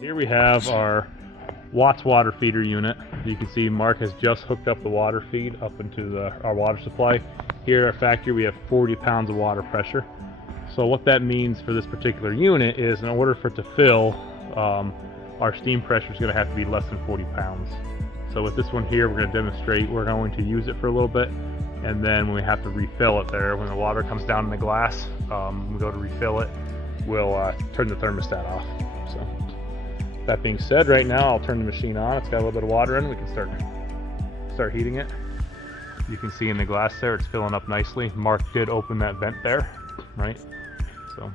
Here we have our Watts water feeder unit. You can see Mark has just hooked up the water feed up into our water supply. Here at our factory we have 40 pounds of water pressure. So what that means for this particular unit is in order for it to fill, our steam pressure is going to have to be less than 40 pounds. So with this one here, we're going to demonstrate. We're going to use it for a little bit, and then when we have to refill it there, when the water comes down in the glass, we go to refill it, we'll turn the thermostat off. So that being said, right now I'll turn the machine on. It's got a little bit of water in it. We can start heating it. You can see in the glass there, it's filling up nicely. Mark did open that vent there, right? So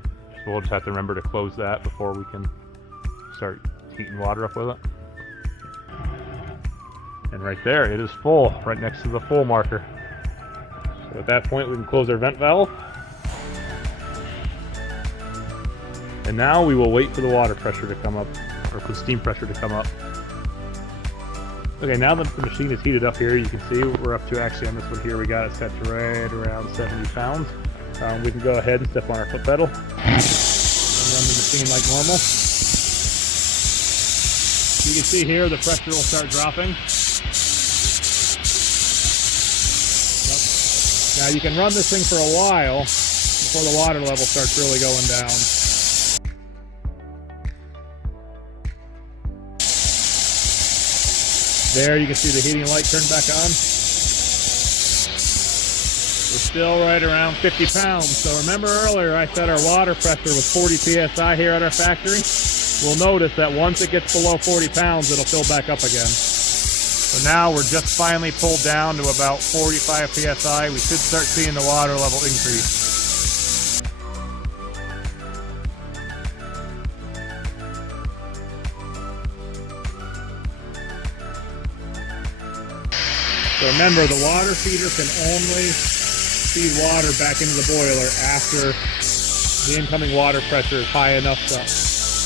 we'll just have to remember to close that before we can start heating water up with it. And right there, it is full, right next to the full marker. So at that point, we can close our vent valve. And now we will wait for the water pressure to come up, or for the steam pressure to come up. Okay, now that the machine is heated up here, you can see we're up to, actually on this one here, we got it set to right around 70 pounds. We can go ahead and step on our foot pedal and run the machine like normal. You can see here the pressure will start dropping. Yep. Now you can run this thing for a while before the water level starts really going down. There you can see the heating light turn back on. We're still right around 50 pounds. So remember earlier I said our water pressure was 40 psi here at our factory? We'll notice that once it gets below 40 pounds, it'll fill back up again. So now we're just finally pulled down to about 45 psi. We should start seeing the water level increase. So remember, the water feeder can only feed water back into the boiler after the incoming water pressure is high enough to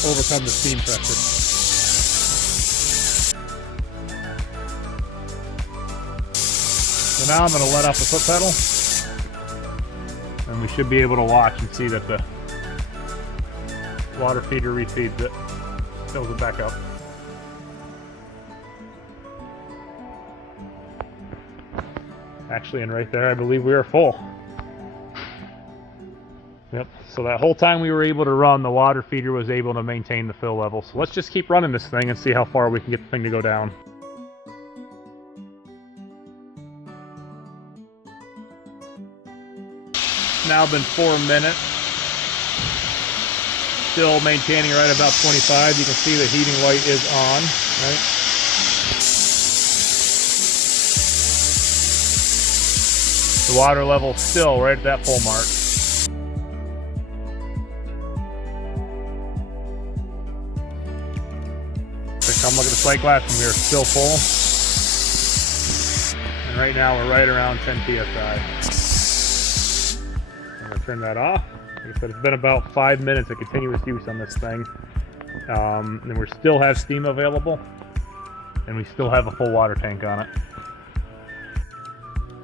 overcome the steam pressure. So now I'm going to let off the foot pedal, and we should be able to watch and see that the water feeder refeeds it, fills it back up. Actually, and right there, I believe we are full. Yep, so that whole time we were able to run, the water feeder was able to maintain the fill level. So let's just keep running this thing and see how far we can get the thing to go down. It's now been 4 minutes. Still maintaining right about 25. You can see the heating light is on, right? The water level still right at that full mark. Come look at the sight glass and we are still full. And right now we're right around 10 psi. I'm going to turn that off. Like I said, it's been about 5 minutes of continuous use on this thing. And we still have steam available. And we still have a full water tank on it.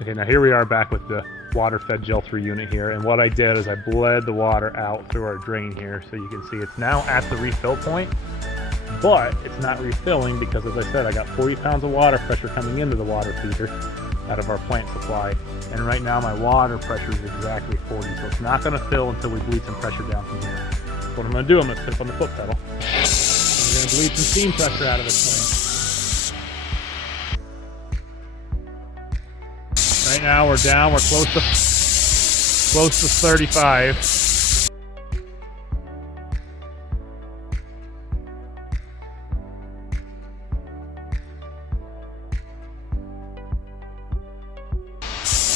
Okay, now here we are back with the water-fed gel-3 unit here. And what I did is I bled the water out through our drain here. So you can see it's now at the refill point. But it's not refilling because, as I said, I got 40 pounds of water pressure coming into the water feeder out of our plant supply. And right now my water pressure is exactly 40, so it's not going to fill until we bleed some pressure down from here. So what I'm going to do, I'm going to sit up on the foot pedal. I'm going to bleed some steam pressure out of this thing. Right now we're down, we're close to 35.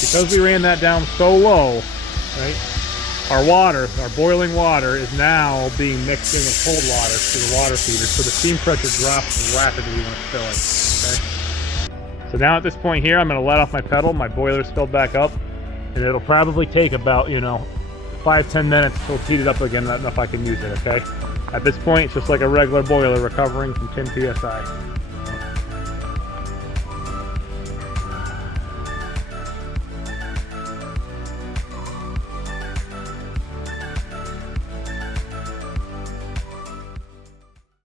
Because we ran that down so low, right, our boiling water is now being mixed in with cold water through the water feeder, so the steam pressure drops rapidly when it's filling, okay? So now at this point here, I'm going to let off my pedal, my boiler's filled back up, and it'll probably take about, 5-10 minutes until it's heated up again enough I can use it, okay? At this point, it's just like a regular boiler recovering from 10 psi.